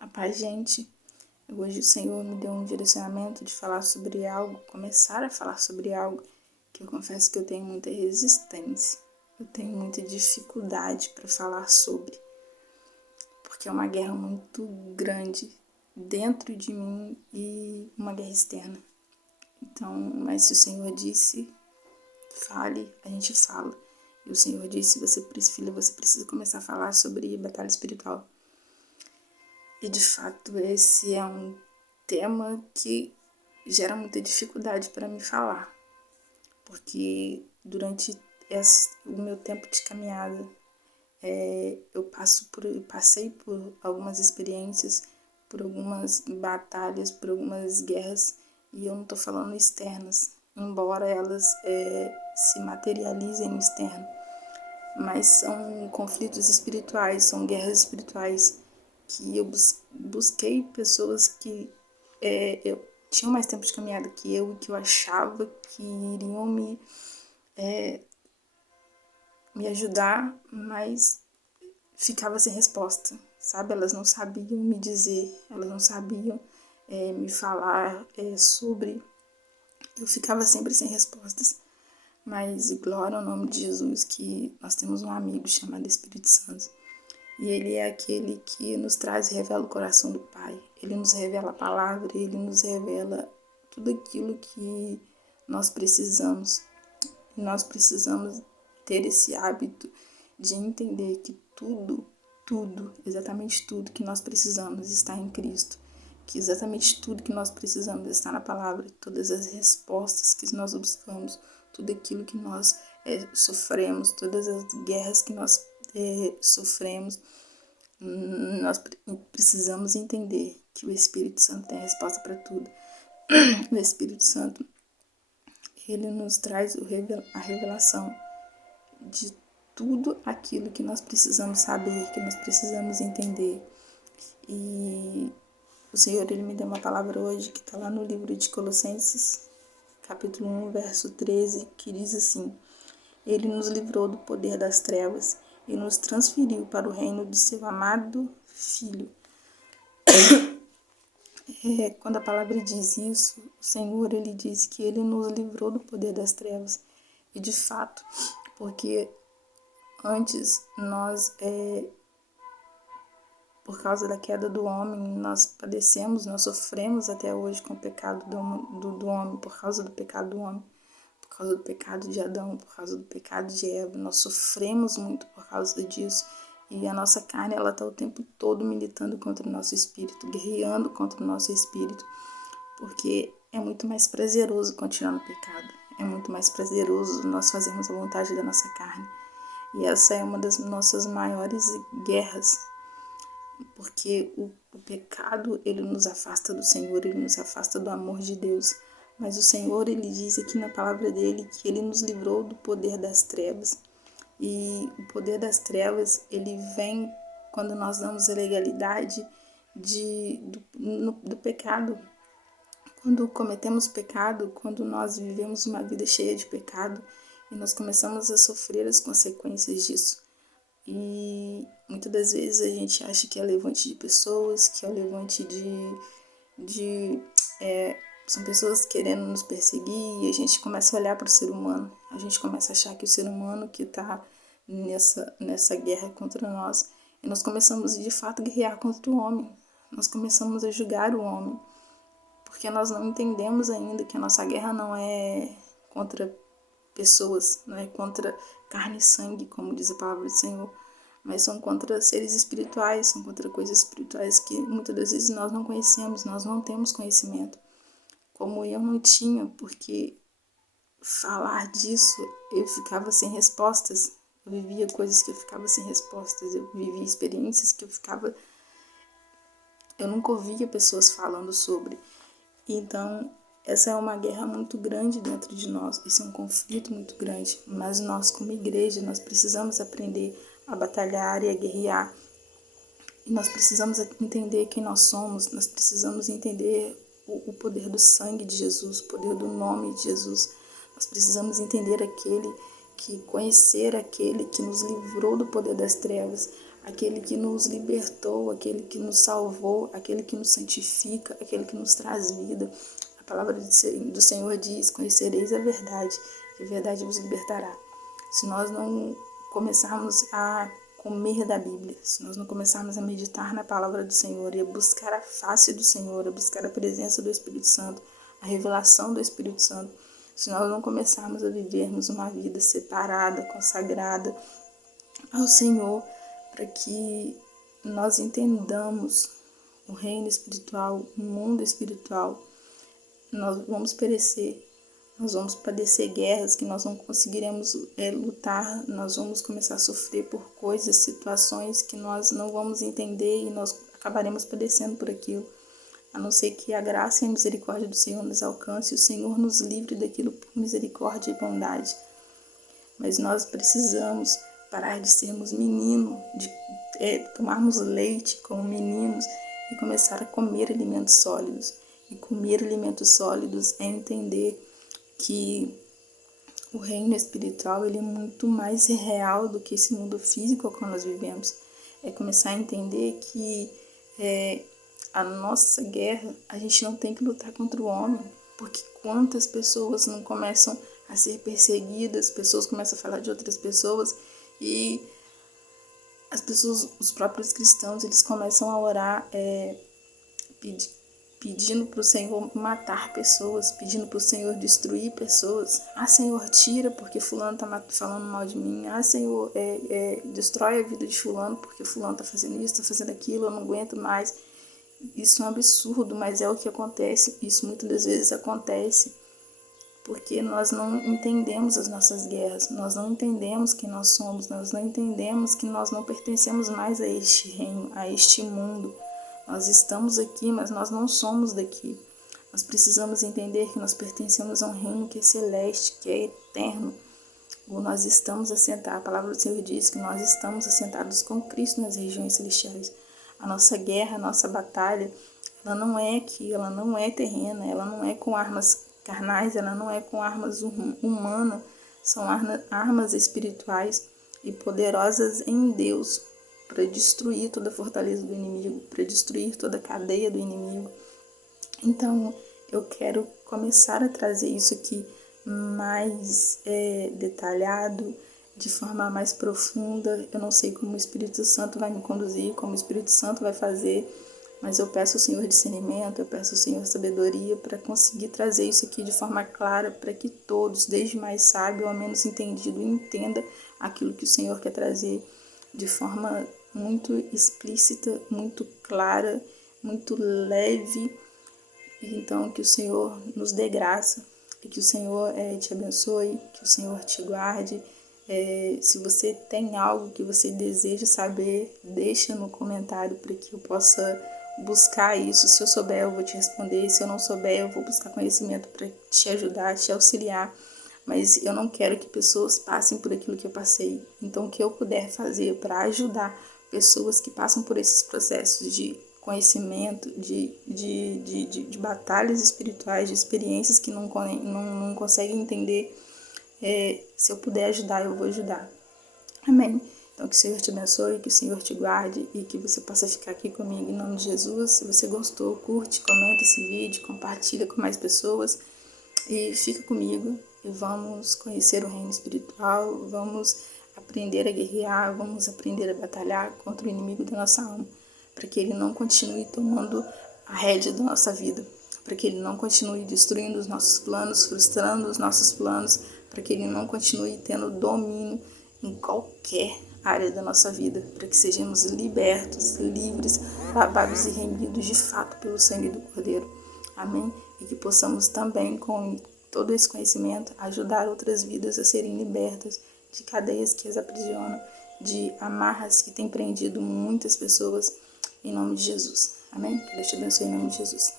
A paz, gente. Hoje o Senhor me deu um direcionamento de falar sobre algo, começar a falar sobre algo que eu confesso que eu tenho muita resistência. Eu tenho muita dificuldade para falar sobre, porque é uma guerra muito grande dentro de mim e uma guerra externa. Então, mas se o Senhor disse, fale, a gente fala. E o Senhor disse, filha, você precisa começar a falar sobre batalha espiritual. E de fato esse é um tema que gera muita dificuldade para me falar, porque durante o meu tempo de caminhada eu passei por algumas experiências, por algumas batalhas, por algumas guerras, e eu não estou falando externas, embora elas se materializem no externo, mas são conflitos espirituais, são guerras espirituais, que eu busquei pessoas que eu tinham mais tempo de caminhada que eu, que eu achava que iriam me ajudar, mas ficava sem resposta, sabe? Elas não sabiam me dizer, elas não sabiam me falar sobre. Eu ficava sempre sem respostas. Mas glória ao nome de Jesus, que nós temos um amigo chamado Espírito Santo. E ele é aquele que nos traz e revela o coração do Pai. Ele nos revela a palavra, ele nos revela tudo aquilo que nós precisamos. E nós precisamos ter esse hábito de entender que tudo, exatamente tudo que nós precisamos está em Cristo. Que exatamente tudo que nós precisamos está na palavra. Todas as respostas que nós buscamos, tudo aquilo que nós sofremos, todas as guerras que nós sofremos, nós precisamos entender que o Espírito Santo tem a resposta para tudo. O Espírito Santo, ele nos traz a revelação de tudo aquilo que nós precisamos saber, que nós precisamos entender. E o Senhor, ele me deu uma palavra hoje que está lá no livro de Colossenses, capítulo 1, verso 13, que diz assim: Ele nos livrou do poder das trevas e nos transferiu para o reino do seu amado Filho. Quando a palavra diz isso, o Senhor, ele diz que ele nos livrou do poder das trevas. E de fato, porque antes nós, por causa da queda do homem, nós padecemos, nós sofremos até hoje com o pecado do homem, por causa do pecado do homem, por causa do pecado de Adão, por causa do pecado de Eva. Nós sofremos muito por causa disso. E a nossa carne, ela está o tempo todo militando contra o nosso espírito, guerreando contra o nosso espírito, porque é muito mais prazeroso continuar no pecado. É muito mais prazeroso nós fazermos a vontade da nossa carne. E essa é uma das nossas maiores guerras, porque o pecado, ele nos afasta do Senhor, ele nos afasta do amor de Deus. Mas o Senhor, ele diz aqui na palavra dele que ele nos livrou do poder das trevas. E o poder das trevas, ele vem quando nós damos a legalidade do pecado. Quando cometemos pecado, quando nós vivemos uma vida cheia de pecado e nós começamos a sofrer as consequências disso. E muitas das vezes a gente acha que é levante de pessoas, que é levante são pessoas querendo nos perseguir, e a gente começa a olhar para o ser humano. A gente começa a achar que o ser humano que está nessa guerra contra nós. E nós começamos de fato a guerrear contra o homem. Nós começamos a julgar o homem. Porque nós não entendemos ainda que a nossa guerra não é contra pessoas, não é contra carne e sangue, como diz a palavra do Senhor, mas são contra seres espirituais, são contra coisas espirituais que muitas das vezes nós não conhecemos, nós não temos conhecimento. Como eu não tinha, porque falar disso eu ficava sem respostas, eu vivia coisas que eu ficava sem respostas, eu vivia experiências que eu nunca ouvia pessoas falando sobre. Então, essa é uma guerra muito grande dentro de nós, esse é um conflito muito grande, mas nós como igreja, nós precisamos aprender a batalhar e a guerrear. E nós precisamos entender quem nós somos, nós precisamos entender o poder do sangue de Jesus, o poder do nome de Jesus. Nós precisamos entender conhecer aquele que nos livrou do poder das trevas, aquele que nos libertou, aquele que nos salvou, aquele que nos santifica, aquele que nos traz vida. A palavra do Senhor diz: conhecereis a verdade, e a verdade vos libertará. Se nós não começarmos a comer da Bíblia, se nós não começarmos a meditar na palavra do Senhor e a buscar a face do Senhor, a buscar a presença do Espírito Santo, a revelação do Espírito Santo, se nós não começarmos a vivermos uma vida separada, consagrada ao Senhor, para que nós entendamos o reino espiritual, o mundo espiritual, nós vamos perecer. Nós vamos padecer guerras que nós não conseguiremos lutar, nós vamos começar a sofrer por coisas, situações que nós não vamos entender e nós acabaremos padecendo por aquilo. A não ser que a graça e a misericórdia do Senhor nos alcance, o Senhor nos livre daquilo por misericórdia e bondade. Mas nós precisamos parar de sermos meninos, de tomarmos leite como meninos e começar a comer alimentos sólidos. E comer alimentos sólidos é entender que o reino espiritual ele é muito mais real do que esse mundo físico ao qual nós vivemos. É começar a entender que a nossa guerra, a gente não tem que lutar contra o homem, porque quantas pessoas não começam a ser perseguidas, pessoas começam a falar de outras pessoas e as pessoas, os próprios cristãos, eles começam a orar pedindo para o Senhor matar pessoas, pedindo para o Senhor destruir pessoas. Ah, Senhor, tira porque fulano está falando mal de mim. Ah, Senhor, destrói a vida de fulano porque fulano está fazendo isso, está fazendo aquilo, eu não aguento mais. Isso é um absurdo, mas é o que acontece. Isso muitas das vezes acontece porque nós não entendemos as nossas guerras, nós não entendemos quem nós somos, nós não entendemos que nós não pertencemos mais a este reino, a este mundo. Nós estamos aqui, mas nós não somos daqui. Nós precisamos entender que nós pertencemos a um reino que é celeste, que é eterno. Ou nós estamos assentados, a palavra do Senhor diz que nós estamos assentados com Cristo nas regiões celestiais. A nossa guerra, a nossa batalha, ela não é aqui, ela não é terrena, ela não é com armas carnais, ela não é com armas humanas, são armas espirituais e poderosas em Deus, para destruir toda a fortaleza do inimigo, para destruir toda a cadeia do inimigo. Então, eu quero começar a trazer isso aqui mais detalhado, de forma mais profunda. Eu não sei como o Espírito Santo vai me conduzir, como o Espírito Santo vai fazer, mas eu peço ao Senhor discernimento, eu peço ao Senhor sabedoria para conseguir trazer isso aqui de forma clara, para que todos, desde mais sábio ao menos entendido, entenda aquilo que o Senhor quer trazer de forma muito explícita, muito clara, muito leve. Então, que o Senhor nos dê graça e que o Senhor te abençoe, que o Senhor te guarde. Se você tem algo que você deseja saber, deixa no comentário para que eu possa buscar isso. Se eu souber, eu vou te responder. Se eu não souber, eu vou buscar conhecimento para te ajudar, te auxiliar. Mas eu não quero que pessoas passem por aquilo que eu passei. Então, o que eu puder fazer para ajudar pessoas que passam por esses processos de conhecimento, de batalhas espirituais, de experiências que não conseguem entender, se eu puder ajudar, eu vou ajudar. Amém? Então, que o Senhor te abençoe, que o Senhor te guarde e que você possa ficar aqui comigo em nome de Jesus. Se você gostou, curte, comenta esse vídeo, compartilha com mais pessoas e fica comigo e vamos conhecer o reino espiritual, vamos aprender a guerrear, vamos aprender a batalhar contra o inimigo da nossa alma, para que ele não continue tomando a rédea da nossa vida, para que ele não continue destruindo os nossos planos, frustrando os nossos planos, para que ele não continue tendo domínio em qualquer área da nossa vida, para que sejamos libertos, livres, lavados e remidos de fato pelo sangue do Cordeiro. Amém? E que possamos também, com todo esse conhecimento, ajudar outras vidas a serem libertas de cadeias que as aprisionam, de amarras que têm prendido muitas pessoas, em nome de Jesus. Amém? Que Deus te abençoe em nome de Jesus.